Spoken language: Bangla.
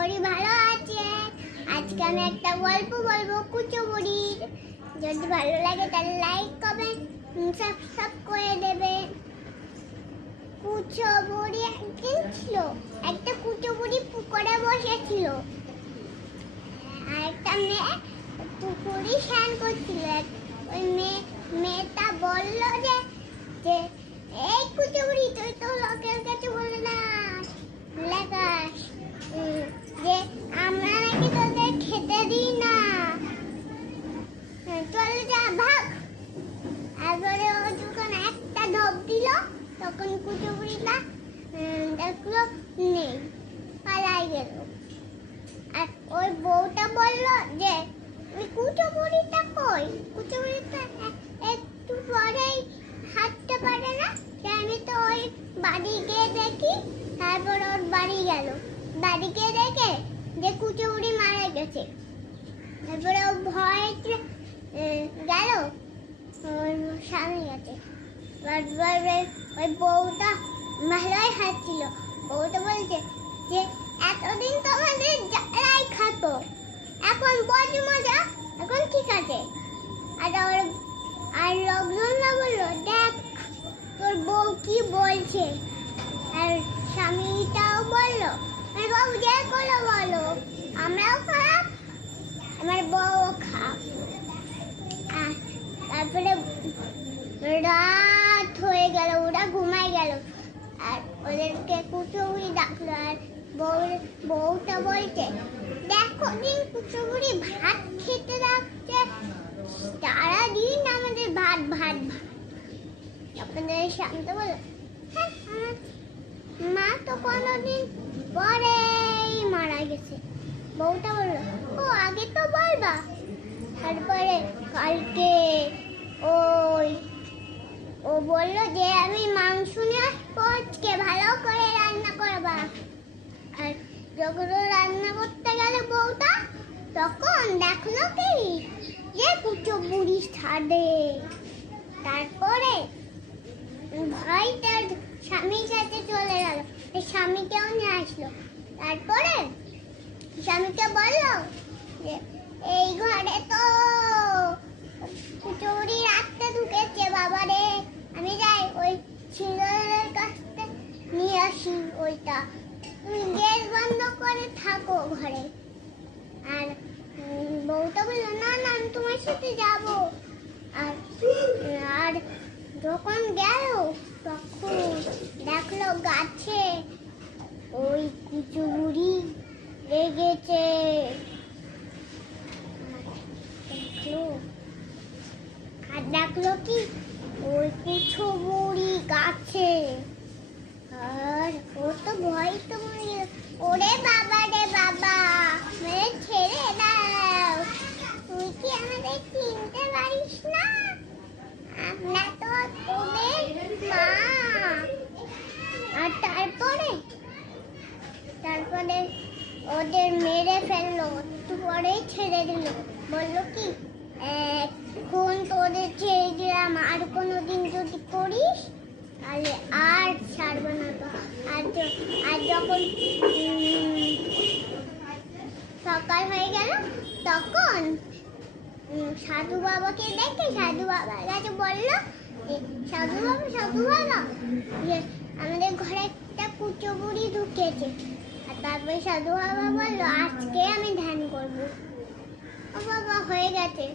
করি ভালো আছে। আজকে আমি একটা গল্প বলবো কুচো বুড়ির। যদি ভালো লাগে তাহলে লাইক কমেন্ট সাবস্ক্রাইব করে দেবে। কুচো বুড়ি একদিন ছিল, একটা কুচো বুড়ি পুকুরে বসেছিল। আর একটা মেয়ে পুকুরে স্নান করছিল। ওই মেয়েটা বলল যে এই কুচো বুড়ি, তুই তো লোকের কাছে বলে না লেখাস যে আমরা নাকি তোদের খেতে দিই না, চলে যা ভাগ। তারপরে ও যখন একটা ঢপ দিল তখন কুচো বুড়িটা দেখলো নেই, পালাই গেল। আর ওই বউটা বলল যে ওই কুচো বুড়িটা কই, কুচো বুড়িটা একটু পরেই হাঁটতে পারে না, আমি তো ওই বাড়ি গিয়ে দেখি। তারপর ওর বাড়ি গেল, বাড়ি গিয়ে দেখে যে কুচো বুড়ি মারা গেছে। তারপরে ও ভয় গেল ওর স্বামী গেছে। ওই বউটা ভালোই হাঁটছিল। বউটা বলছে যে এতদিন তোমাদের যারাই খাতো, এখন বড় মজা, এখন ঠিক আছে। আর লোকজনরা বললো দেখ তোর বউ কি বলছে। আর স্বামীটাও বললো বাবু যে করো বলো, আমরাও খারাপ আমার বউ খারাপ। তারপরে রাত হয়ে গেল, ওরা ঘুমাই গেল। আর ওদেরকে কুচো বুড়ি ডাকলো। আর বউটা বলছে দেখো দিন কুচো বুড়ি ভাত খেতে রাখছে, সারাদিন আমাদের ভাত ভাত ভাত। আপনাদের সামনে বললো হ্যাঁ আমার মা তো কোনোদিন পরেই মারা গেছে। বউটা বললো ও আগে তো বলবা। তারপরে কালকে ও বললো যে আমি মাংস নিয়ে আসবো, আজকে ভালো করে রান্না করবা। আর যখন রান্না করতে গেল বউটা, তখন দেখলো কি যে কুচো বুড়ি ছাদে। তারপরে ভাই তার স্বামীর সাথে চলে গেল, স্বামীকেও নিয়ে আসলো। তারপরে স্বামীকে বললো যে এই ঘরে তো কুচো বুড়ি রাখতে ঢুকেছে, বাবা রে আমি যাই ওই ছিলের কাছ থেকে নিয়ে আসি ওইটা, তুমি গেট বন্ধ করে থাকো ঘরে। আর বউটা বললো না না আমি তোমার সাথে যাবো। আর যখন গেল তখন দেখলো গাছে ওই কুচো বুড়ি লেগেছে। আর দেখলো কি ওই কুচো বুড়ি গাছে। আর ও তো ভয় তো মরে গেল, ওরে বাবা রে বাবা মেরে ছেড়ে দাও, তুই কি আমাদের চিনতে পারিস না, আমরা তো তোদের মা। আর তারপরে ওদের মেরে ফেললো, একটু পরেই ছেড়ে দিল। বললো কি এখন তোদের ছেড়ে দিলাম, আর কোনোদিন যদি করিস তাহলে আর ছাড়বো না তো। আর যখন সকাল হয়ে গেল তখন সাধু বাবাকে দেখে সাধু বাবার কাছে বললো সাধু বাবা যে আমাদের ঘরে একটা কুচো বুড়ি ঢুকেছে। আর তারপরে সাধু বাবা বললো আজকে আমি ধ্যান করবো। ও বাবা হয়ে গেছে।